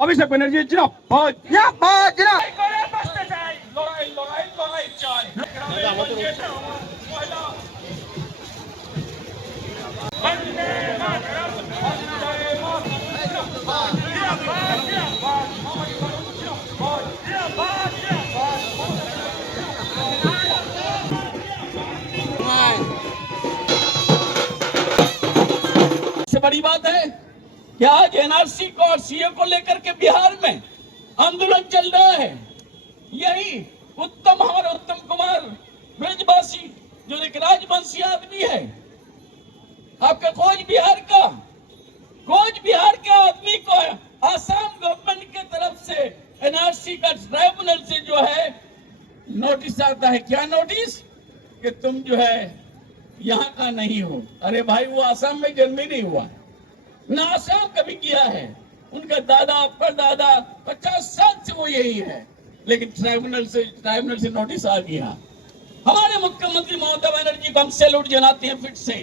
অভিষেক ব্যানার্জি জিন্দাবাদ। बड़ी बात है कि आज एनआरसी को और सीए को लेकर के बिहार में आंदोलन चल रहा है। यही हमारा उत्तम कुमार ब्रजवासी जो एक राजवंशी आदमी है, आपका कोच बिहार के आदमी को आसाम गवर्नमेंट की तरफ से एनआरसी का ट्राइब्यूनल से जो है नोटिस आता है। क्या नोटिस? कि तुम जो है यहाँ का नहीं हो। अरे भाई, वो आसाम में जन्म ही नहीं हुआ, ना आसाम कभी किया है। उनका दादा परदादा 50 साल से वो यही है, लेकिन ट्राइब्यूनल से नोटिस आ गया। हमारे मुख्यमंत्री ममता बनर्जी को हम सैल्यूट जनाते हैं फिर से।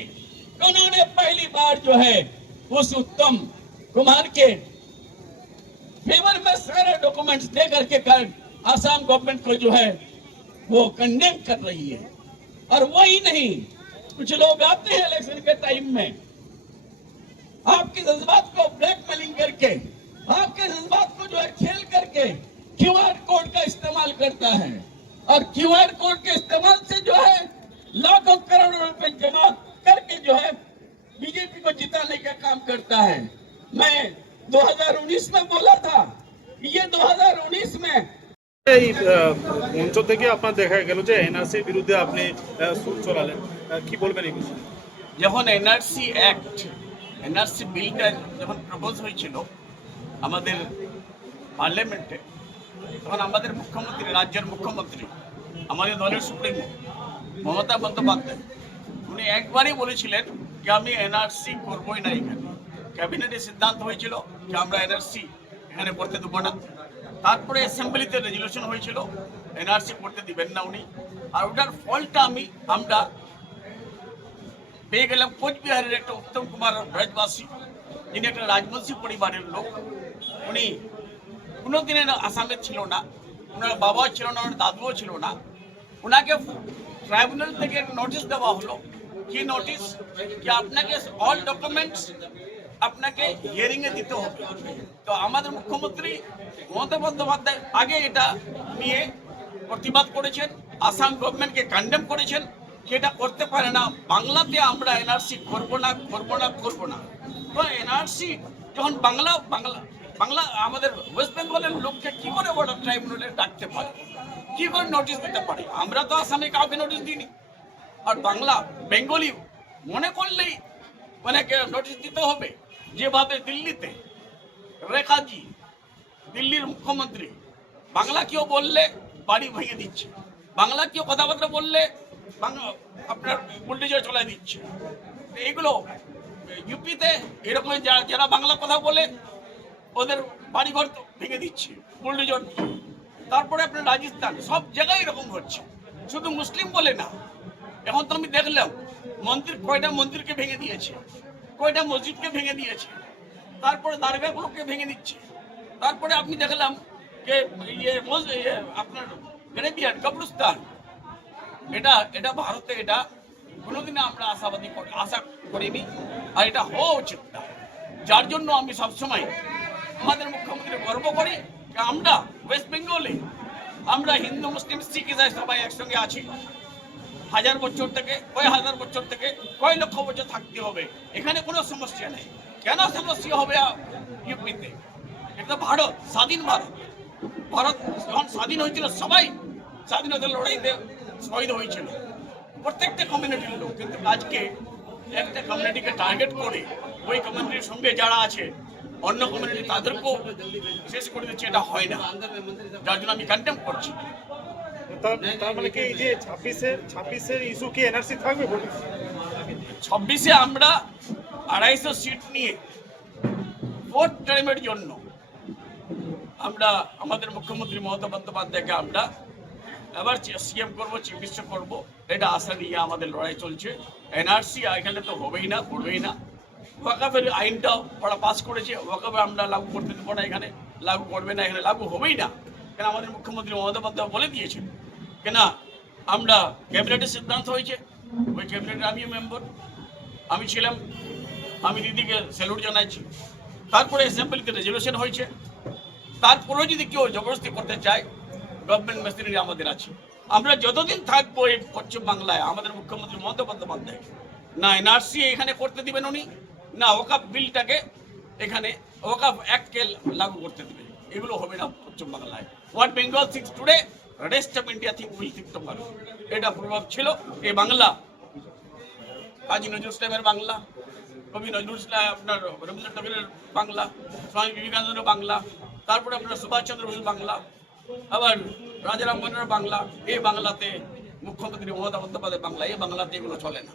उन्होंने पहली बार जो है उस उत्तम कुमार के फेवर में सारे डॉक्यूमेंट्स दे करके आसाम गवर्नमेंट को जो है वो कंडेम कर रही है। और वही नहीं, कुछ लोग आते हैं इलेक्शन के टाइम में आपके जज्बात को ब्लैकमेलिंग करके, आपके जज्बात को जो है खेल करके क्यूआर कोड का इस्तेमाल करता है, और क्यूआर कोड के इस्तेमाल से जो है लाखों करोड़ों रुपए जमा करके जो है बीजेपी को जिताने का काम करता है। मैं 2019 में बोला था, ये 2019 में এই মঞ্চ থেকে আপনার দেখা গেল যে এনআরসির বিরুদ্ধে আপনি সুর চলালেন, কি বলবেন এই বিষয়ে? যখন এনআরসি বিলটা যখন প্রপোজ হয়েছিল আমাদের পার্লামেন্টে, তখন আমাদের মুখ্যমন্ত্রী, রাজ্যের মুখ্যমন্ত্রী, আমাদের দলের সুপ্রিমো মমতা বন্দ্যোপাধ্যায়, উনি একবারই বলেছিলেন যে আমি এনআরসি করবই না। এখানে ক্যাবিনেটে সিদ্ধান্ত হয়েছিল যে আমরা এনআরসি এখানে করতে দেবো না। তারপরে অ্যাসেম্বলিতে রেজলিউশন হয়েছিল এনআরসি করতে দিবেন না উনি। আর ওটার ফলটা আমরা পেয়ে গেলাম কোচবিহারের একটা উত্তম কুমার ব্রজবাসী, যিনি একটা রাজবংশী পরিবারের লোক। উনি কোনোদিনের আসামে ছিল না, ওনার বাবাও ছিল না, ওনার দাদুও ছিল না। ওনাকে ট্রাইব্যুনাল থেকে নোটিশ দেওয়া হলো। কি নোটিশ? যে আপনাকে অল ডকুমেন্টস আপনাকে হিয়ারিং এ দিতে হবে। তো আমাদের মুখ্যমন্ত্রী মমতা বন্দ্যোপাধ্যায় আগে এটা নিয়ে প্রতিবাদ করেছেন, আসাম গভর্নমেন্টকে কন্ডেম করেছেন, সেটা করতে পারে না। বাংলাতে আমরা এনআরসি করবো না। তো এনআরসি যখন বাংলা আমাদের ওয়েস্ট বেঙ্গলের লোককে কি করে বর্ডার ট্রাইব্যুনালে ডাকতে পারে, কি করে নোটিশ দিতে পারে? আমরা তো আসামে কাউকে নোটিশ দিইনি। আর বেঙ্গলি মনে করলেই মানে নোটিশ দিতে হবে। যেভাবে দিল্লিতে রেখাজি, দিল্লির মুখ্যমন্ত্রী, বাংলা কেউ বললে বাড়ি ভেঙে দিচ্ছে, বাংলা কেউ কথাবার্তা বললে আপনার বুলডোজার চলাই দিচ্ছে। এগুলো ইউপিতে এরকম যারা বাংলা কথা বলে ওদের বাড়িঘর ভেঙে দিচ্ছে বুলডোজার। তারপরে আপনার রাজস্থান, সব জায়গায় এরকম হচ্ছে। শুধু মুসলিম বলে না, এখন তো আমি দেখলাম কয়টা মন্দিরকে ভেঙে দিয়েছে, কয়টা মসজিদকে ভেঙে দিয়েছে, তারপরে দারগাগুলোকে ভেঙে দিচ্ছে। তারপরে আপনি দেখলাম যে আপনার গ্রেভিয়ার্ড, কবরস্থান, এটা ভারতে এটা কোনোদিনে আমরা আশা করিনি, আর এটা হওয়া উচিত না। যার জন্য আমি সবসময় আমাদের মুখ্যমন্ত্রী গর্ব করি যে আমরা ওয়েস্ট বেঙ্গলে আমরা হিন্দু, মুসলিম, শিখ, ইসাই সবাই একসঙ্গে আছি। হাজার বছর থেকে কয় লক্ষ বছর থাকতে হবে, এখানে কোনো সমস্যা নেই। কেন সমস্যা হবে ইউপিতে? এটা ভারত, স্বাধীন ভারত যখন স্বাধীন হয়েছিল সবাই স্বাধীনতার লড়াইতে শহীদ হয়েছিল, প্রত্যেকটা কমিউনিটির লোক। কিন্তু আজকে একটা কমিউনিটিকে টার্গেট করে ওই কমিউনিটির সঙ্গে যারা আছে অন্য কমিউনিটি তাদেরকেও শেষ করে দিচ্ছে। এটা হয় না, যার জন্য আমি কন্ডেম করছি। তার মানে কি এই যে 26-এর ইস্যু কি এনআরসি থাকবে? 26-এ আমরা 250 সিট নিয়ে ফোর্থ টাইমের জন্য আমরা আমাদের মুখ্যমন্ত্রী মমতা বন্দ্যোপাধ্যায়কে আমরা এবার সিএম করবো, চিফ মিনিস্টার করবো, এটা আশা নিয়ে আমাদের লড়াই চলছে। এনআরসি এখানে তো হবেই না, করবেই না। ওয়াকাফের আইনটাও ওরা পাস করেছে, ওয়াকাফে আমরা লাগু করতে দেবো না এখানে। লাগু করবে না, এখানে লাগু হবেই না। কেন আমাদের মুখ্যমন্ত্রী মমতা বন্দ্যোপাধ্যায় বলে দিয়েছেন কেন আমরা ক্যাবিনেটের সিদ্ধান্ত হয়েছে, ওই ক্যাবিনেটের আমিও মেম্বার, আমি ছিলাম, আমি দিদিকে স্যালুট জানাচ্ছি। তারপরে অ্যাসেম্বলিতে রেজলিউশন হয়েছে, তারপরেও যদি কেউ জবরদস্তি করতে চায় গভর্নমেন্ট মেশিনারি আমাদের আছে। আমরা যতদিন থাকবো এই পশ্চিম বাংলায় আমাদের মুখ্যমন্ত্রী মমতা বন্দ্যোপাধ্যায় না এনআরসি এখানে করতে দিবেন উনি, না ওকাফ বিলটাকে এখানে ওকাফ অ্যাক্টকে লাগু করতে দিবেন, এগুলো হবে না পশ্চিম বাংলায়। What Bengal things today, rest of India think will think tomorrow. এটা প্রভাব ছিল এই বাংলা, কাজী নজরুল ইসলামের বাংলা, কবি নজরুল ইসলাম আপনার রবীন্দ্রনাথ ঠাকুরের বাংলা, স্বামী বিবেকানন্দের বাংলা, তারপরে আপনার সুভাষচন্দ্র বসুর বাংলা, আবার রাজা রামমোহনের বাংলা। এই বাংলাতে মুখ্যমন্ত্রী মমতা বন্দ্যোপাধ্যায় বাংলা, এই বাংলাতে এগুলো চলে না।